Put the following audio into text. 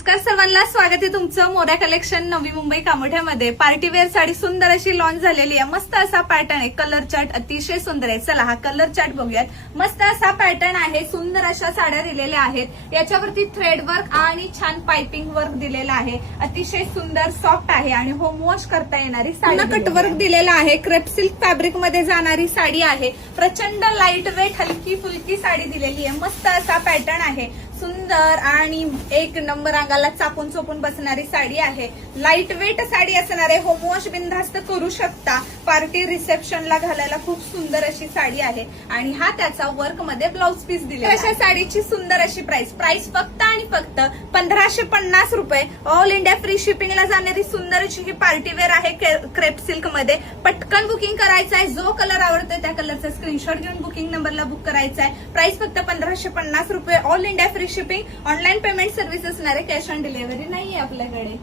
नमस्कार सर्वांना, स्वागत आहे तुमचं मोऱ्या कलेक्शन नवी मुंबई कामोठ्यामध्ये। पार्टीवेअर साडी सुंदर अशी लॉन्च झालेली आहे। मस्त असा पॅटर्न आहे, कलर चार्ट अतिशय सुंदर आहे। चला हा कलर चार्ट बघूयात। मस्त असा पॅटर्न आहे, सुंदर अशा साड्या दिलेल्या आहेत। याच्यावरती थ्रेड वर्क आणि छान पाइपिंग वर्क दिलेला आहे। अतिशय सुंदर सॉफ्ट आहे आणि होम वॉश करता येणारी साडी। कट वर्क दिलेला आहे, क्रेप सिल्क फॅब्रिक मध्ये जाणारी साडी आहे। प्रचंड लाईट वेट हलकी फुलकी साडी दिलेली आहे। मस्त असा पॅटर्न आहे, सुंदर आणि एक नंबर अंगाला चापून चोपून बसणारी साडी आहे। लाईट वेट साडी असणार आहे, होम वॉश बिनधास्त करू शकता। पार्टी रिसेप्शनला घालायला खूप सुंदर अशी साडी आहे आणि हा त्याचा वर्क मध्ये ब्लाउज पीस दिलेला आहे। अशा साडीची सुंदर अशी प्राइस फक्त आणि फक्त 1550 रुपये। ऑल इंडिया फ्री शिपिंगला जाणारी सुंदर अशी ही पार्टीवेअर आहे क्रेप सिल्क मध्ये। पटकन बुकिंग करायचं आहे, जो कलर आवडतोय त्या कलरचा स्क्रीनशॉट घेऊन बुकिंग नंबरला बुक करायचा आहे। प्राइस फक्त 1550 रुपये। All India free shipping, online payment service असणार आहे, कॅश ऑन डिलिव्हरी नाहीये आपल्याकडे।